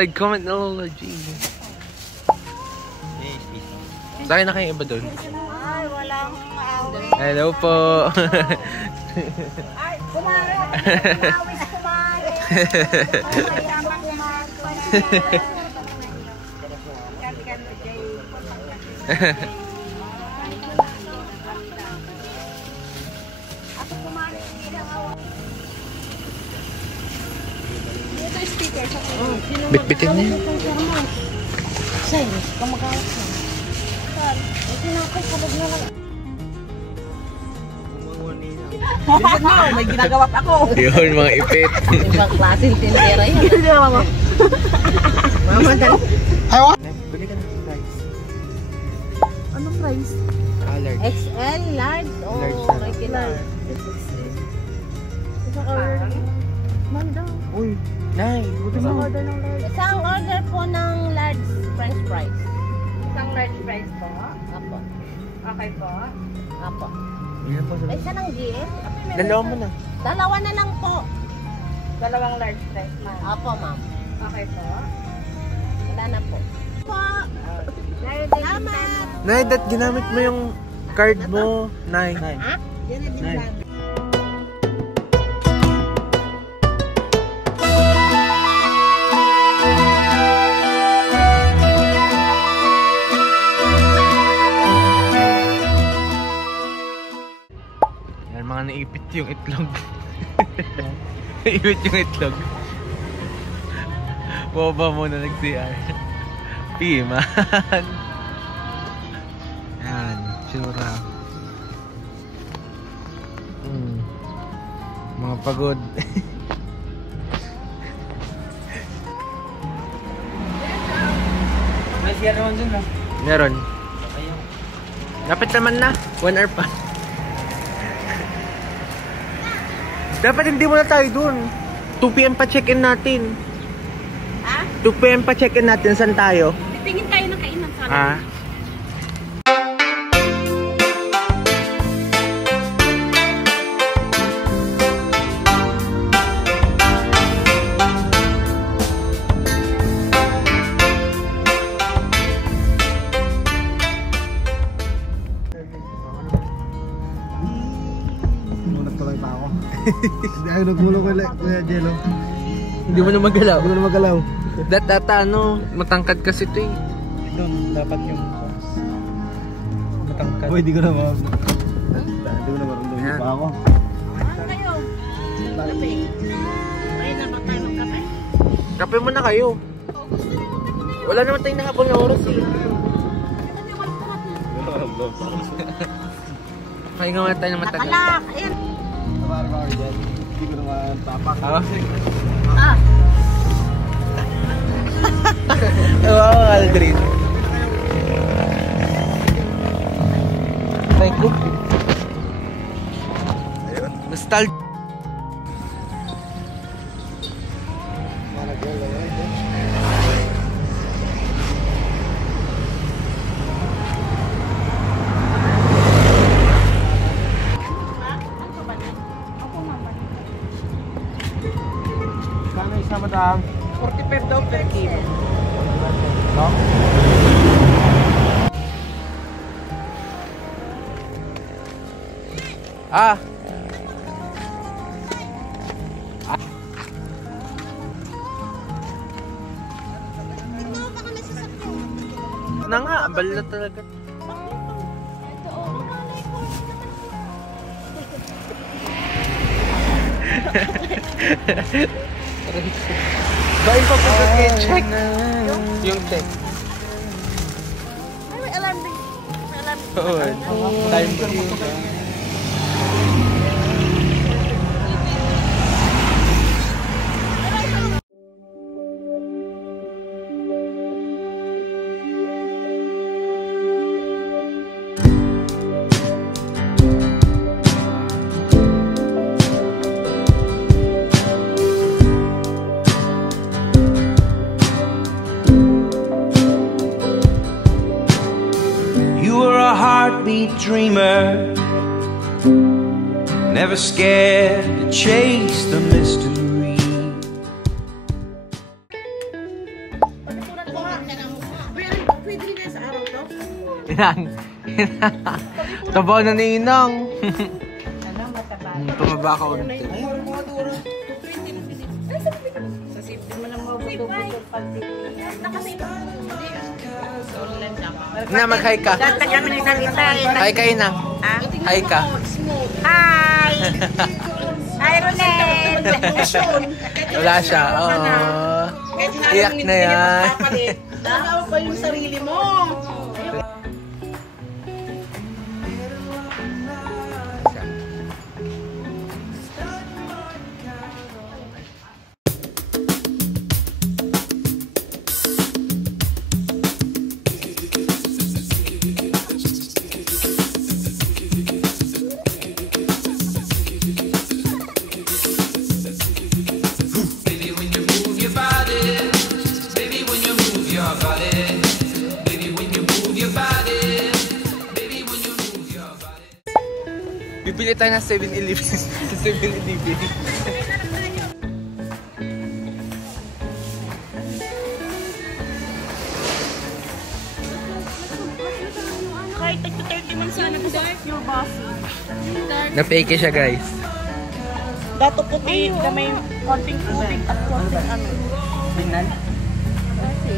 Side comment na Lola G. Sakay na kayo iba dun. Ay, walang maawi. Hello po. Ay, kumari. Kumawis kumari. Mayaman kumari. Ako kumari. Ito yung speaker. Bitbitin niya. Say, kamagawat siya. Ito na ako, sabog na lang. May ginagawa pa ako. Yun, mga ipit. Ibang klaseng tindera yan. Hindi na mama. Mama, dali. Bili ka ng price. Anong price? Large. XL, large, o regular? Isang order. Manda. Uy, Nay. Isang order ng large. Isang order po ng large french fries. Isang large fries po. Apo. Okay po. Apo. Ilan po Ay, isa ng GL? Dalawa mo na. Dalawa na lang po. Dalawang large fries, ma'am. Apo, ma'am. Okay po. Wala na po. Po. Salamat. Nay, dat ginamit mo yung card mo. Nay. Ha? Yan na din Nay. lang. Yan, mga naipit yung itlog. Naipit yung itlog. Boba muna nag-CR. Piman. Yan, tsura. Mga pagod. May siya naman dun ah. Meron. Dapat naman na. 1 hour pa. Dapat hindi muna tayo dun. 2 PM pa check-in natin. Ha? 2 PM pa check-in natin. Saan tayo? Titingin tayo ng kainan sana. Ah. Nagtuloy pa ako. Hindi ako nagulong ko Kuya Jello. Hindi mo na magalaw. Hindi ko na magalaw. Data ano, matangkad kasi ito eh. Doon dapat yung matangkad. Uy, di ko na marunong. Hindi ko na marunong pa ako. Ano kayo? Kape. Ay, na ba tayo ng kape? Kape mo na kayo. Wala naman tayong nakapon na oras eh. Pahinga muna tayo ng matagal. Nakalak. Ayan. Hindi ko naman tapak. Ah. Wow, Aldrin. Thank you. Ayun, nostalgia. Kano isa madam? 45 daw per kilo. No? Ah. Na nga, abal na talaga. Dahil pa po check yung text. Ay, may alarm din. May alarm. Oo, time ko. Heartbeat dreamer, never scared to chase the mystery. Inang. Tabaw na ni Inang. Ano, mataba. Tumaba ka ulit. Sa safety mo lang mabuto-buto pag Na, mag-hi ka. Dati kami nagsalita eh. Hi ka, Inang. Hi ka. Hi! Hi, Ronel! Wala siya. Iyak na yan. Nakaw pa yung sarili mo. Bibili tayo ng 7-Eleven. Sa 7-Eleven. Kahit tag-30 man sana kasi your bossy. Na-fake siya, guys. Dato puti na may konting tubig at konting ano. Tingnan. Kasi.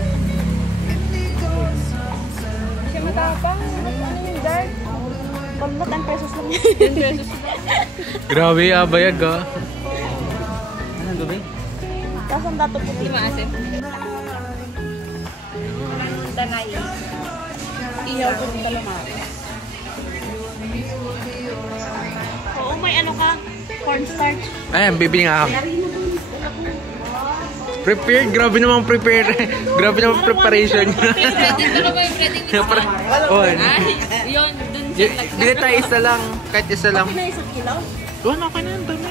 Siya matapang. Ano yung guard? Pagmo 10 pesos lang. 10 pesos lang. Grabe, abayag ah. Anong gabi? Tapos ang dato puti. Maasim. Danay. Ihaw ko yung calamari. Oo, may ano ka? Cornstarch. Ayan, bibili nga ako. Prepared? Grabe naman prepare. Grabe naman preparation. Ready na ba yung ready mix? Yun, dun siya Bili tayo isa lang. Kahit isa lang. Okay na isang kilaw? Doon, okay na yun. Dami.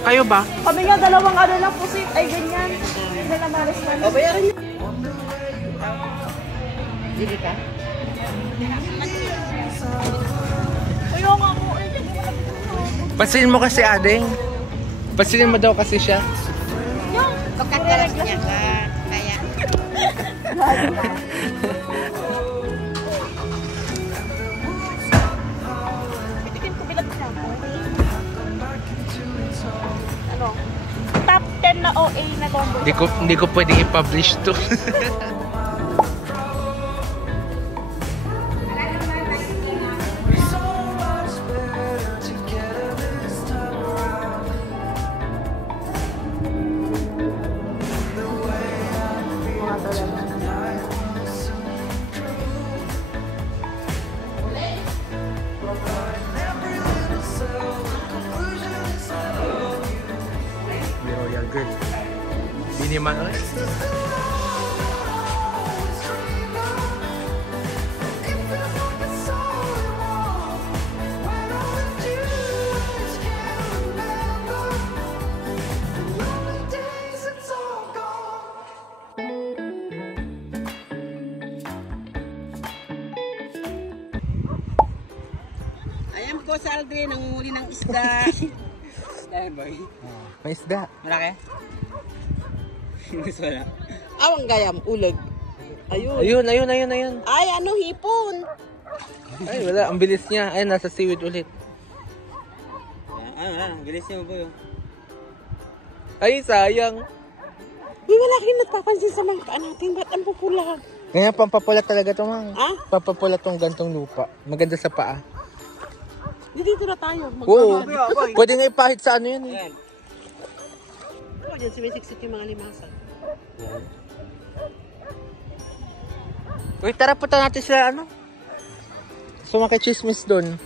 Kayo ba? Kami nga dalawang ano lang pusit. Ay, ganyan. Calamares man. O, bayaran niyo. Dili ka? Ayaw nga ako. Pasilin mo kasi, Ading. Pasilin mo daw kasi siya. Pagkakalas niya ka. Kaya. Pitikin ko bilang siya. Ano? Top 10 na OA na combo. Hindi ko pwedeng i-publish to. Royal girl. Hindi naman ulit. Ayan po sa Aldrin, nangunguli ng isda. Dahil boy. May isda. Malaki? Gusto wala. Awang gayam, ulag. Ayun. Ayun. Ay, ano, hipon. Ay, wala. Ang bilis niya. Ay, nasa seaweed ulit. Bilis niya mo boy. Ay, sayang. Uy, wala kayong nagpapansin sa mga paan natin. Ba't ang pupula? Ganyan, pampapulat talaga ito, mang. Ah? Pampapulat tong gantong lupa. Maganda sa paa. Dito na tayo. Oo. Pwede nga ipahit sa ano yun eh. Oo, dyan sumisiksik yung mga limasan. Uy, tara punta natin sa ano. Sumakay chismis doon.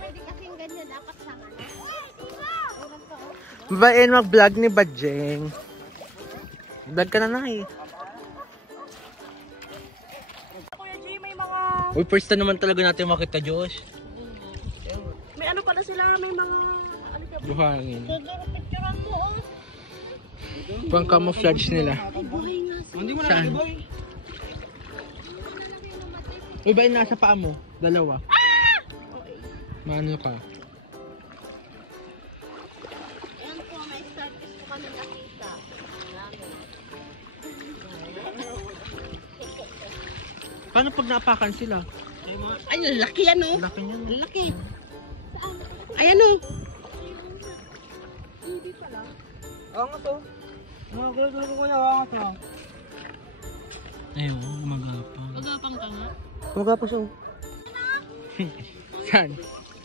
Pwede kasing ganyan dapat sa Babain mag-vlog ni Badjeng. Vlog ka na eh. Kuya G, may mga... Uy, first time naman talaga natin makita, Josh. May ano pala sila, may mga... Buhangin. Picturean mo, oh. Pang camouflage nila. Ay, buhay nga. Hindi mo Saan? boy. Uy, ba nasa paa mo? Dalawa. Okay. Maano ka? Ayan po, may starfish po kami nakita. Paano pag naapakan sila? Ay, lalaki yan oh. Laki niyan. Lalaki. Ayan oh. Oo nga to. Mga gulo-gulo ko na, oo nga to. Ayun, gumagapang. Magapang ka nga. Gumagapang siya. Saan?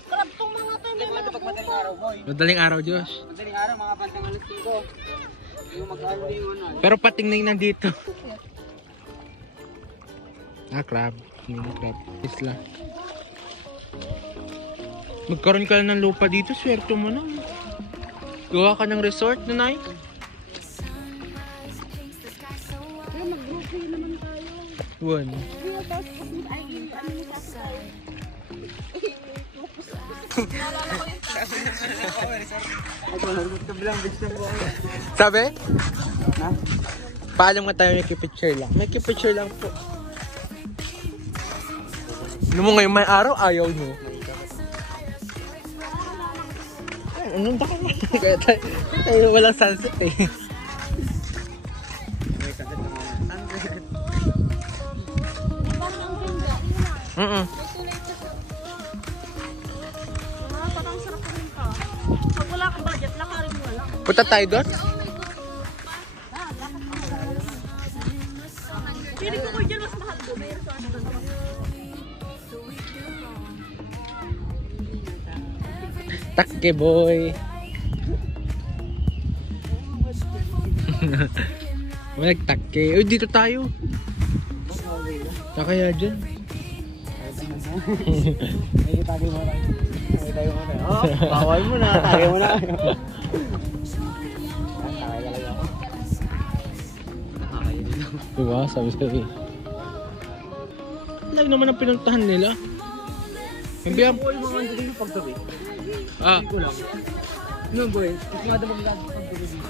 Crab tong mga tayo. Ito pag madaling araw, boy. Madaling araw, Diyos. Madaling araw, mga pantang alas 5. Yung mag-ano yung ano. Pero pating na yung nandito. Crab. Mini crab. Isla. Magkaroon ka ng lupa dito, swerte mo na. Gawa ka ng resort na nice. Pero mag-grocery naman tayo. One. Yung tapos ay ano mo sa tayo. Sabi? Paalam nga tayo, may picture lang. May picture lang po. Ano mo ngayon may araw, ayaw nyo. Anong baka na? Kaya tayo walang sunset eh. Parang sarap rin ka. Pag wala kang budget, lakarin mo lang. Punta tayo doon? Pili ko dyan, mas mahal ko. May resort doon. Takke boy. Walang takke. Uy, dito tayo. Kaya dyan. May tayo mo na. May tayo mo na. Oh, bawal mo na. Tayo mo na. Tayo talaga ako. Diba? Sabi. Layo naman ang pinuntahan nila. Hindi ang... Boy, mga hindi yung paggabi. Ah. Hindi ko lang. No boy, kasi nga daw maglag paggabi dito.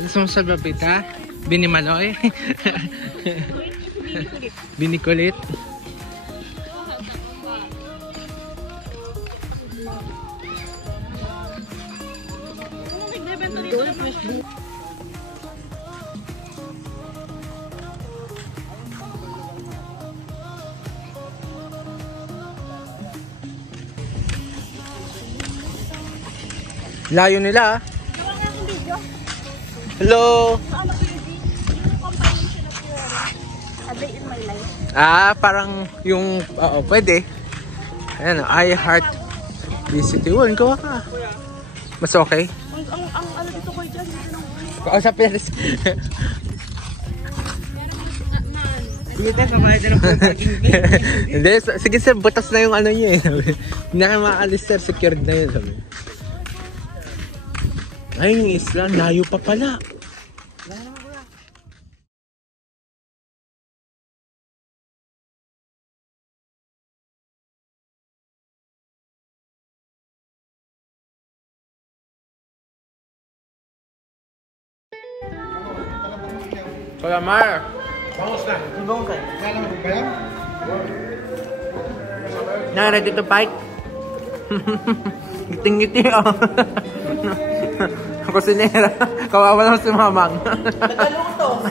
Gusto mo sa babita? Binimaloy? Binikulit? Layo nila ah. Hello! A day in my life. Parang yung, pwede. Ayan, I Heart BCT1, gawa ka. Mas okay? Ang ano dito ko dyan. Kausapin natin. Sige tayo, kamalay din ang parking fee. Hindi, sige sir, butas na yung ano nyo eh. Hindi na kayo makakalis sir, secured na yun. Sabi. Ay, yung isla, layo pa pala. Kalamar! Bangus na. Yung bangus na. Kala mo ba yan? Na, ready to fight? Ngiting-ngiti oh. Kusinera. Kawawa lang si Mamang. Nagaluto.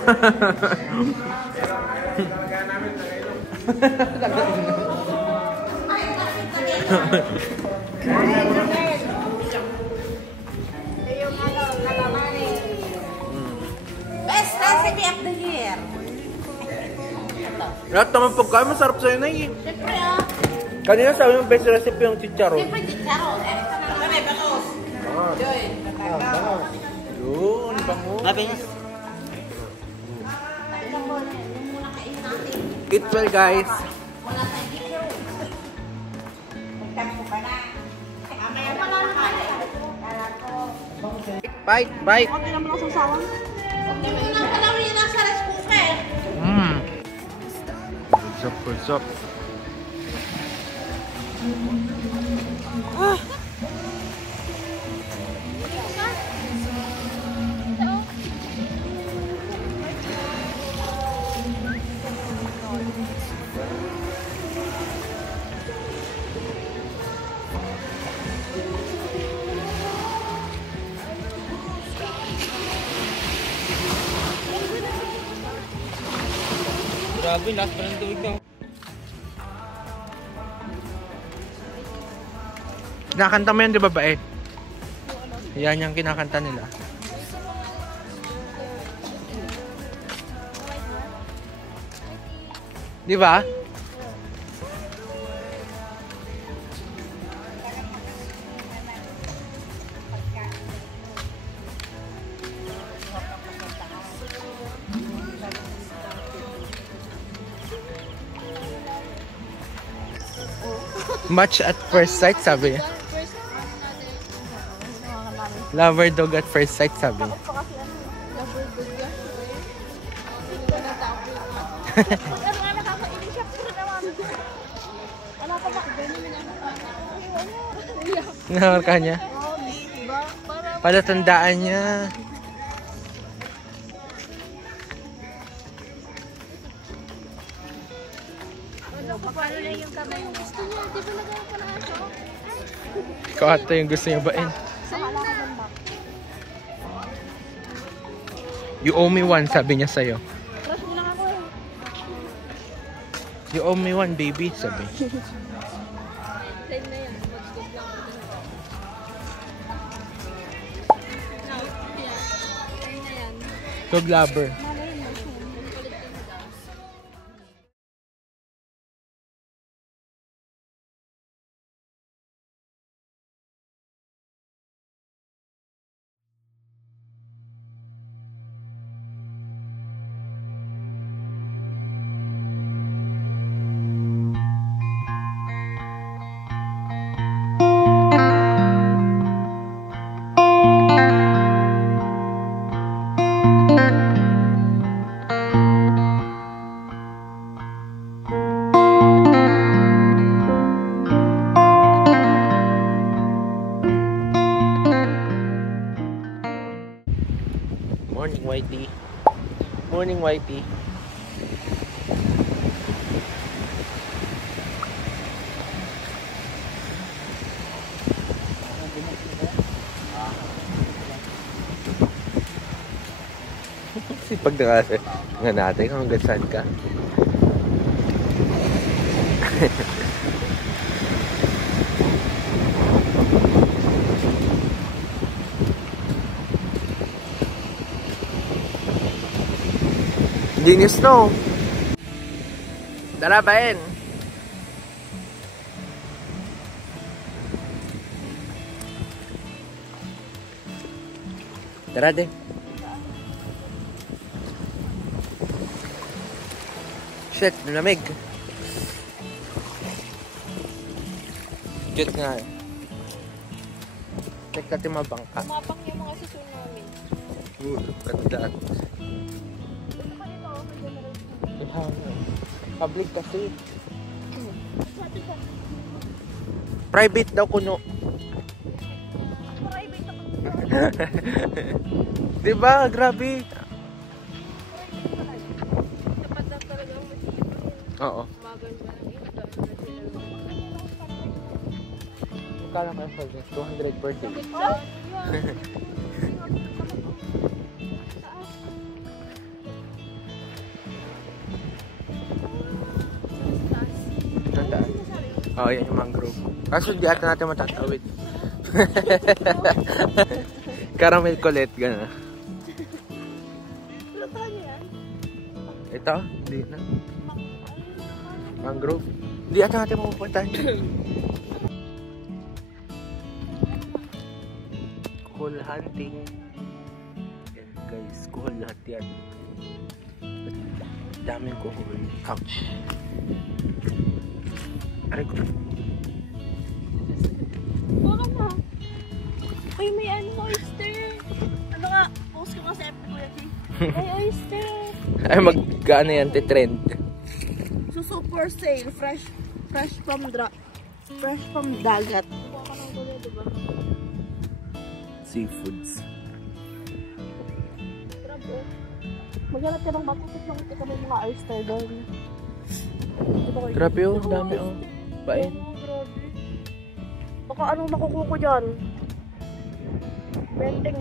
Best recipe of the year. Lahat naman pagkain, masarap sa'yo na yun. Siyempre ah. Kanina sabi yung best recipe yung chicharon. Siyempre chicharon. Kami, bakos. Joy. Yun, bango. Happiness. Yung muna kain natin. Eat well guys. Wala tayong dito. Magtampo ka na. Mamaya wala na tayo. Kala ko. Bite, bite. Konti naman ang sasawan. Hindi mo nang palawin na sa rice cooker. Sup. Grabe, last pa ng tubig daw. Kinakanta mo yan, di ba ba eh? Yan yung kinakanta nila. Di ba? Match at first sight, sabi niya. Lover dog at first sight, sabi niya. Namarka niya. Palatandaan niya. Ikaw ata yung gusto niya bain. You owe me one, sabi niya sa'yo. You owe me one, baby, sabi. Dog lover. Morning, Whitey. Morning, Whitey. Sipag na kasi nga natin kung hanggang saan ka. Hindi niyo snow. Tara, bain. Tara, de. Shit, nalamig. Cute nga eh. Check natin mabangka. Mapang yung mga susunod namin. Ganda. Public kasi. Private daw kuno. Diba? Grabe. Dapat na talaga ang masipag. Oo. Maganda ng ito. Kala kayo for this? 200 per day. Oh, yan yung mangrove. Kaso di ata natin matatawid. Caramel kulit, gano'n. Ito? Hindi na. Mangrove? Di ata natin mapupuntahan. Kuhol hunting. Yan guys, kuhol lahat yan. Daming kuhol. Ouch. Aray ko. Baka na. Ay, may ano, oyster. Ano nga, post ko kasi ko yan. Ay, oyster. Ay, mag-ano yan, titrend. So, super sale. Fresh from dagat. Baka ng gulo, diba? Seafoods. Grabe. Maghanap ka ng matutok lang ito kami mga oyster doon. Grabe oh, dami oh. Bain. Oh, grabe. Baka anong makukuha ko dyan? Benteng